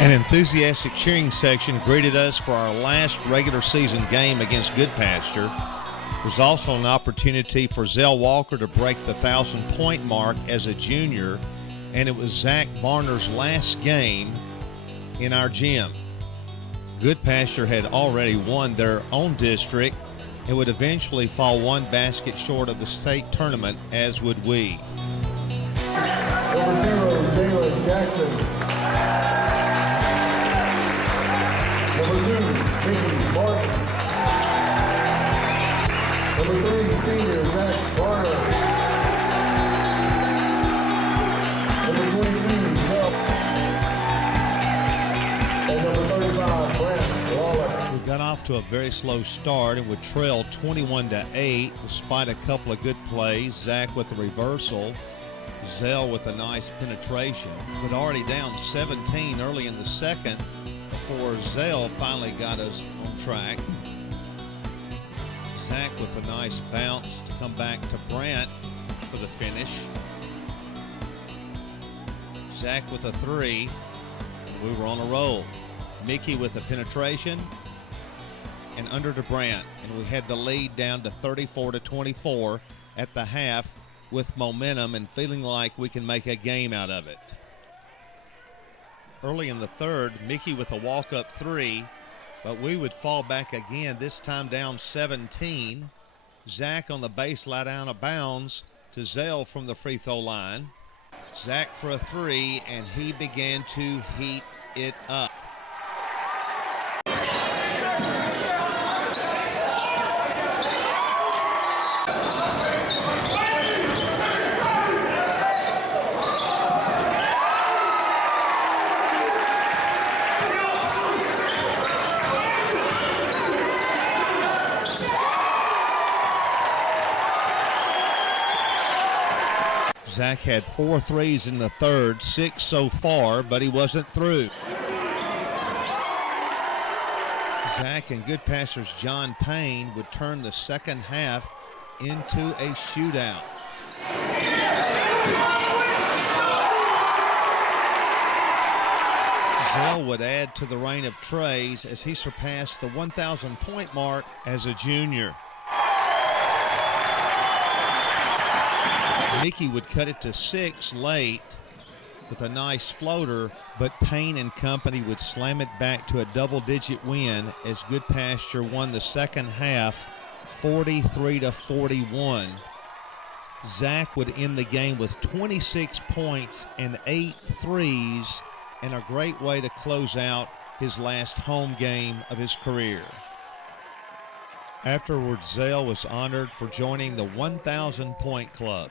An enthusiastic cheering section greeted us for our last regular season game against Goodpasture. There was also an opportunity for Zell Walker to break the 1,000-point mark as a junior, and it was Zach Varner's last game in our gym. Goodpasture had already won their own district and would eventually fall one basket short of the state tournament, as would we. Number 0, Jalen Jackson. Number 2, Mickey Martin. Number 3, senior Zach Varner. Number 22, Zell. And number 35, Brent Wallace. We got off to a very slow start and would trail 21-8 despite a couple of good plays. Zach with the reversal, Zell with a nice penetration, but already down 17 early in the second before Zell finally got us on track. Zach with a nice bounce to come back to Brant for the finish. Zach with a three, and we were on a roll. Mickey with a penetration and under to Brant, and we had the lead down to 34-24 at the half with momentum and feeling like we can make a game out of it. Early in the third, Mickey with a walk-up three, but we would fall back again, this time down 17. Zach on the baseline out of bounds to Zell from the free throw line. Zach for a three, and he began to heat it up. Zach had 4 threes in the third, 6 so far, but he wasn't through. Zach and Goodpasture's John Payne would turn the second half into a shootout. Zell would add to the reign of trays as he surpassed the 1,000-point mark as a junior. Mickey would cut it to 6 late with a nice floater, but Payne and company would slam it back to a double-digit win as Goodpasture won the second half 43-41. Zach would end the game with 26 points and 8 threes, and a great way to close out his last home game of his career. Afterwards, Zell was honored for joining the 1,000-point club.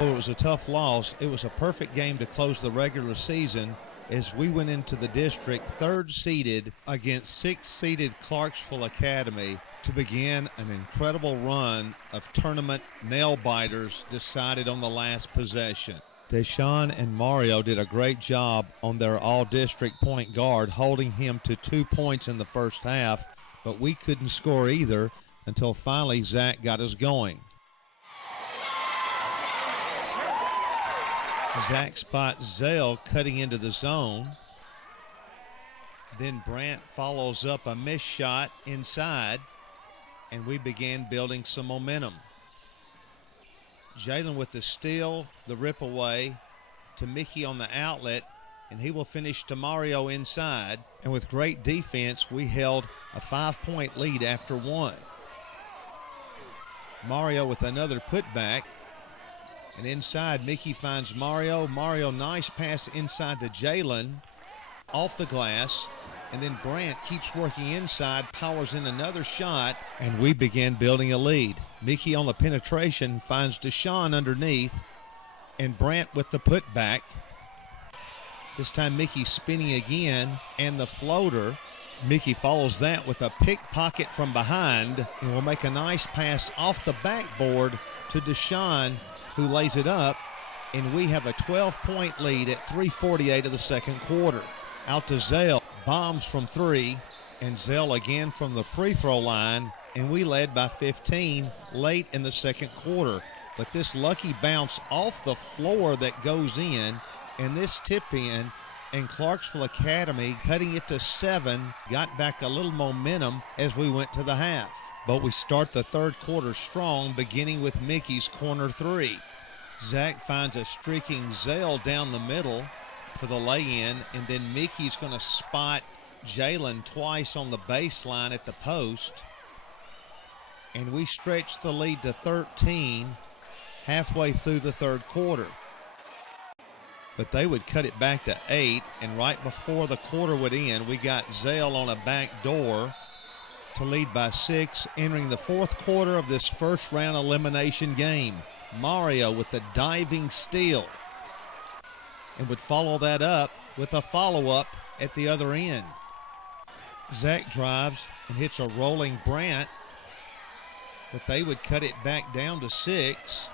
Though it was a tough loss, it was a perfect game to close the regular season as we went into the district third seeded against 6th seeded Clarksville Academy to begin an incredible run of tournament nail-biters decided on the last possession. Deshaun and Mario did a great job on their all-district point guard, holding him to 2 points in the first half, but we couldn't score either until finally Zach got us going. Zach spots Zell cutting into the zone. Then Brant follows up a missed shot inside, and we began building some momentum. Jalen with the steal, the rip away to Mickey on the outlet, and he will finish to Mario inside. And with great defense, we held a 5-point lead after one. Mario with another putback. And inside, Mickey finds Mario. Mario, nice pass inside to Jalen, off the glass. And then Brant keeps working inside, powers in another shot, and we begin building a lead. Mickey on the penetration finds Deshaun underneath, and Brant with the putback. This time Mickey spinning again, and the floater. Mickey follows that with a pickpocket from behind, and will make a nice pass off the backboard to Deshaun, who lays it up, and we have a 12-point lead at 3:48 of the second quarter. Out to Zell, bombs from 3, and Zell again from the free throw line, and we led by 15 late in the second quarter. But this lucky bounce off the floor that goes in, and this tip in, and Clarksville Academy cutting it to 7, got back a little momentum as we went to the half. But we start the third quarter strong, beginning with Mickey's corner 3. Zach finds a streaking Zell down the middle for the lay-in, and then Mickey's going to spot Jalen twice on the baseline at the post. And we stretch the lead to 13 halfway through the third quarter. But they would cut it back to 8, and right before the quarter would end, we got Zell on a back door to lead by 6, entering the fourth quarter of this first round elimination game. Mario with the diving steal, and would follow that up with a follow-up at the other end. Zach drives and hits a rolling Brant, but they would cut it back down to 6,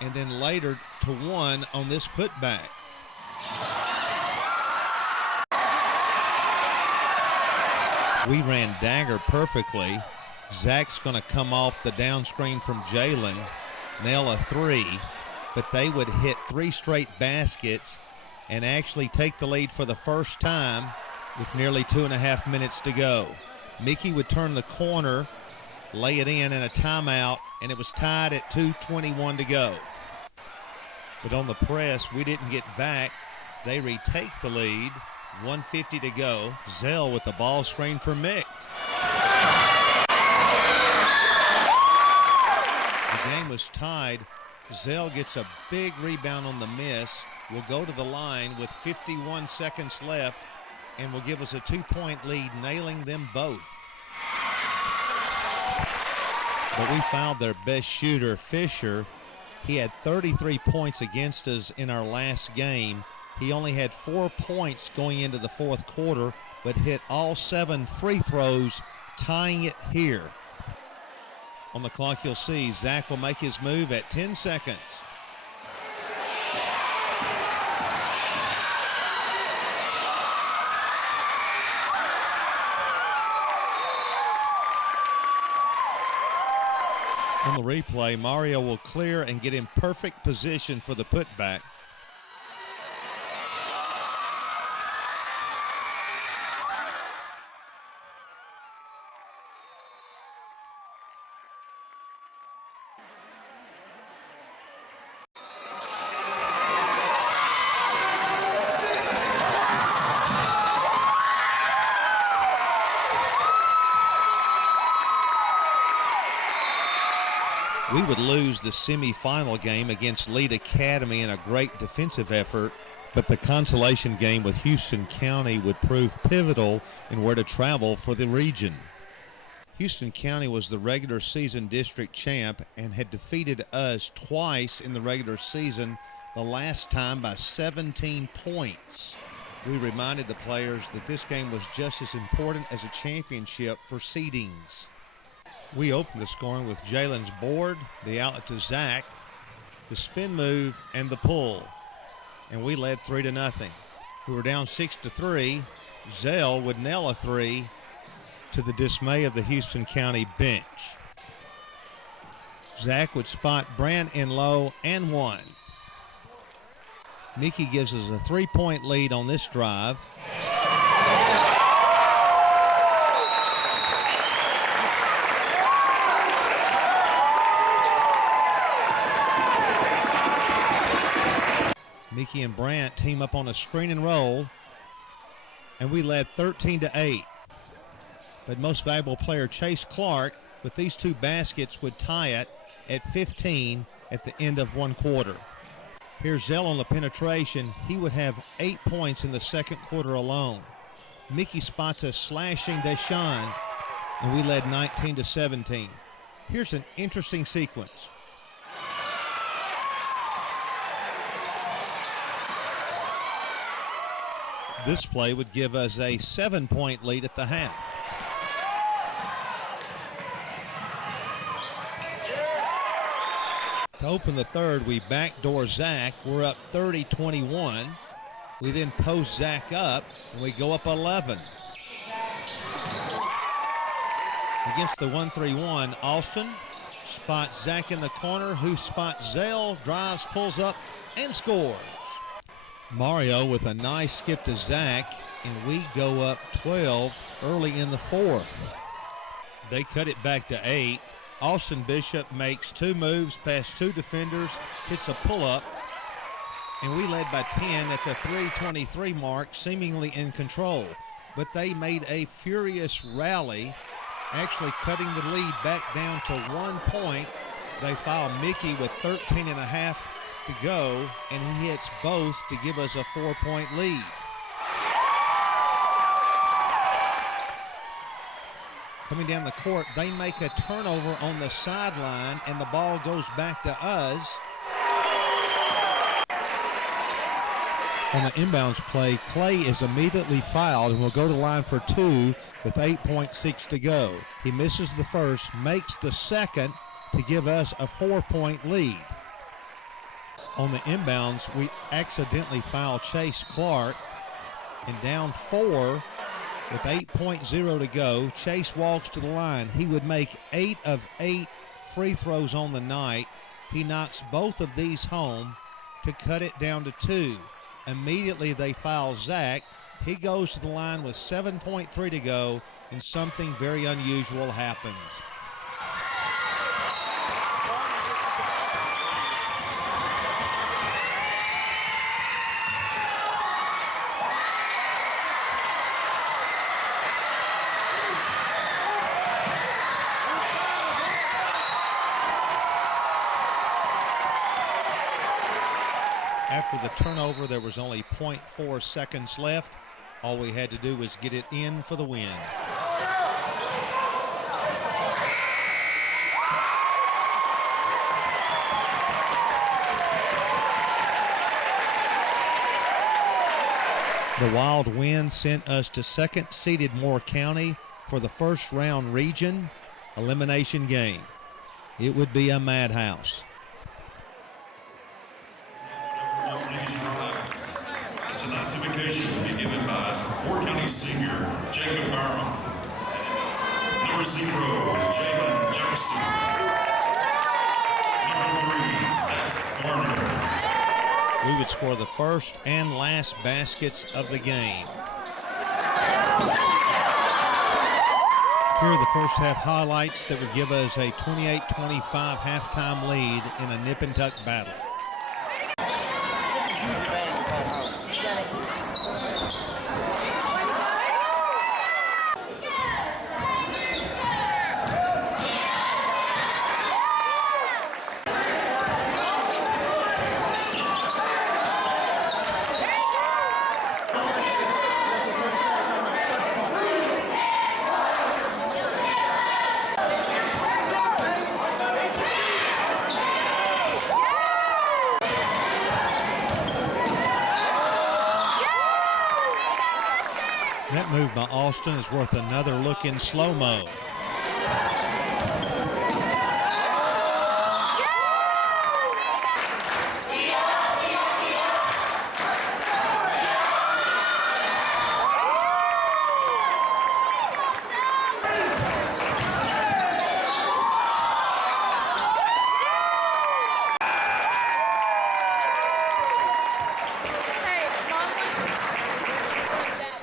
and then later to 1 on this putback. We ran dagger perfectly. Zach's going to come off the down screen from Jalen, nail a 3, but they would hit 3 straight baskets and actually take the lead for the first time with nearly 2.5 minutes to go. Mickey would turn the corner, lay it in a timeout, and it was tied at 2:21 to go. But on the press, we didn't get back. They retake the lead, 1:50 to go. Zell with the ball screen for Mick. The game was tied. Zell gets a big rebound on the miss. Will go to the line with 51 seconds left and will give us a 2-point lead, nailing them both. But we fouled their best shooter, Fisher. He had 33 points against us in our last game. He only had 4 points going into the fourth quarter, but hit all 7 free throws, tying it here. On the clock, you'll see Zach will make his move at 10 seconds. On the replay, Mario will clear and get in perfect position for the putback. We would lose the semifinal game against Lead Academy in a great defensive effort, but the consolation game with Houston County would prove pivotal in where to travel for the region. Houston County was the regular season district champ and had defeated us twice in the regular season, the last time by 17 points. We reminded the players that this game was just as important as a championship for seedings. We opened the scoring with Jalen's board, the outlet to Zach, the spin move, and the pull. And we led 3-0. We were down 6-3. Zell would nail a 3 to the dismay of the Houston County bench. Zach would spot Brant in low and 1. Mickey gives us a 3-point lead on this drive. Mickey and Brant team up on a screen and roll, and we led 13-8. But most valuable player Chase Clark with these 2 baskets would tie it at 15 at the end of one quarter. Here's Zell on the penetration. He would have 8 points in the second quarter alone. Mickey spots a slashing Deshaun, and we led 19-17. Here's an interesting sequence. This play would give us a 7-point lead at the half. To open the third, we backdoor Zach. We're up 30-21. We then post Zach up, and we go up 11. Against the 1-3-1, Austin spots Zach in the corner, who spots Zell, drives, pulls up, and scores. Mario with a nice skip to Zach, and we go up 12 early in the fourth. They cut it back to 8. Austin Bishop makes 2 moves past 2 defenders, hits a pull-up, and we led by 10 at the 3:23 mark, seemingly in control. But they made a furious rally, actually cutting the lead back down to 1 point. They foul Mickey with 13 and a half to go, and he hits both to give us a 4-point lead. Coming down the court, they make a turnover on the sideline, and the ball goes back to us. On the inbounds play, Clay is immediately fouled and will go to the line for 2 with 8.6 to go. He misses the first, makes the second to give us a 4-point lead. On the inbounds, we accidentally foul Chase Clark, and down 4 with 8.0 to go. Chase walks to the line. He would make 8 of 8 free throws on the night. He knocks both of these home to cut it down to 2. Immediately they foul Zach. He goes to the line with 7.3 to go, and something very unusual happens. After the turnover, there was only 0.4 seconds left. All we had to do was get it in for the win. The wild win sent us to second-seeded Moore County for the first-round region elimination game. It would be a madhouse. Please rise. This identification will be given by Moore County senior Jacob Barham, number 0, Jalen Jefferson, number 3, Zach Warner. We would score the first and last baskets of the game. Here are the first half highlights that would give us a 28-25 halftime lead in a nip and tuck battle. That move by Austin is worth another look in slow-mo.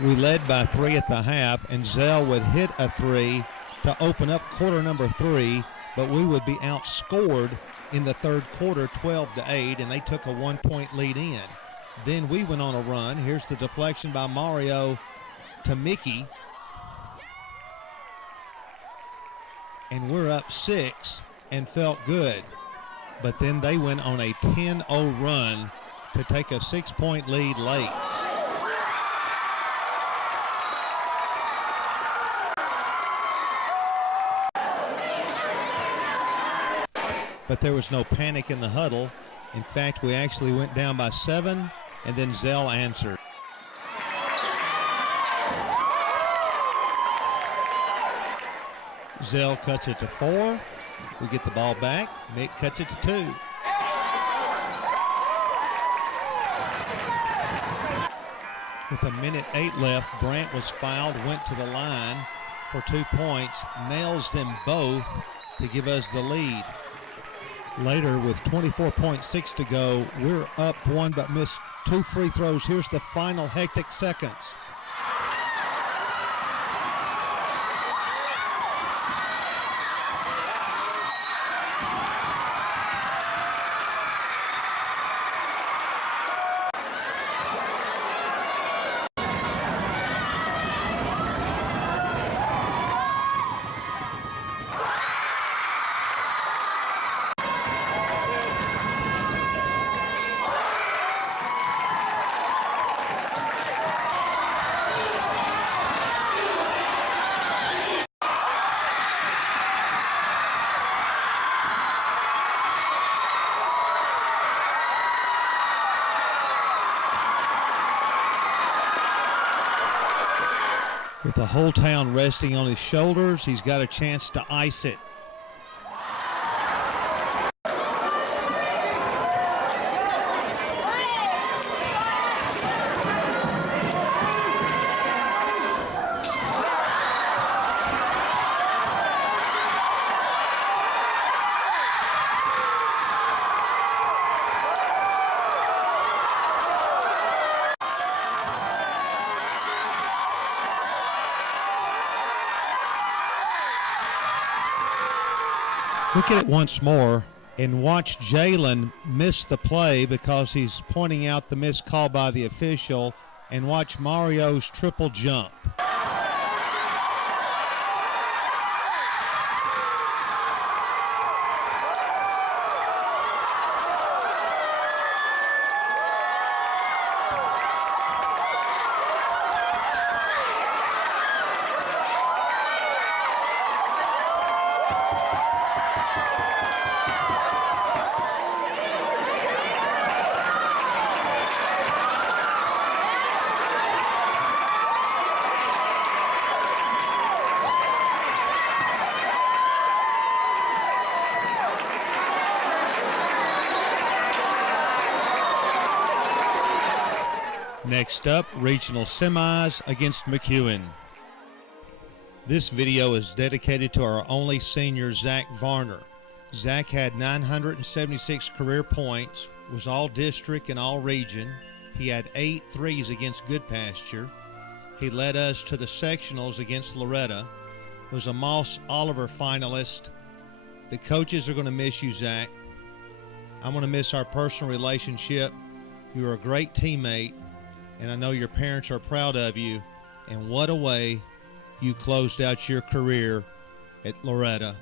We led by 3 at the half, and Zell would hit a 3 to open up quarter number 3, but we would be outscored in the third quarter 12-8, and they took a 1-point lead in. Then we went on a run. Here's the deflection by Mario to Mickey. And we're up 6 and felt good. But then they went on a 10-0 run to take a 6-point lead late. But there was no panic in the huddle. In fact, we actually went down by 7, and then Zell answered. Zell cuts it to 4. We get the ball back. Mick cuts it to 2. With 1:08 left, Brant was fouled, went to the line. for 2 points, nails them both to give us the lead. Later, with 24.6 to go, we're up one but missed 2 free throws. Here's the final hectic seconds. With the whole town resting on his shoulders, he's got a chance to ice it. Look at it once more and watch Jalen miss the play because he's pointing out the missed call by the official, and watch Mario's triple jump. Next up, regional semis against McEwen. This video is dedicated to our only senior, Zach Varner. Zach had 976 career points, was all district and all region. He had 8 threes against Goodpasture. He led us to the sectionals against Loretta, was a Moss Oliver finalist. The coaches are going to miss you, Zach. I'm going to miss our personal relationship. You were a great teammate, and I know your parents are proud of you. And what a way you closed out your career at Loretta.